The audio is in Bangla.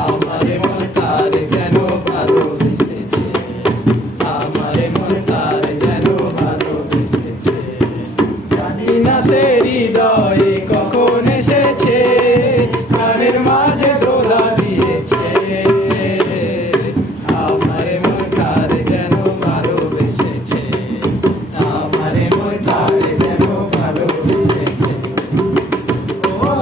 আমারে মন কার যেন ভালোবেসেছে, আমারে মন কার যেন ভালোবেসেছে। জানি না সে হৃদয়ে কখন এসেছে, প্রাণের মাঝে দোলা দিয়েছে। আমারে মন কার যেন ভালোবেসেছে, আমারে মন কার যেন ভালোবেসেছে। ও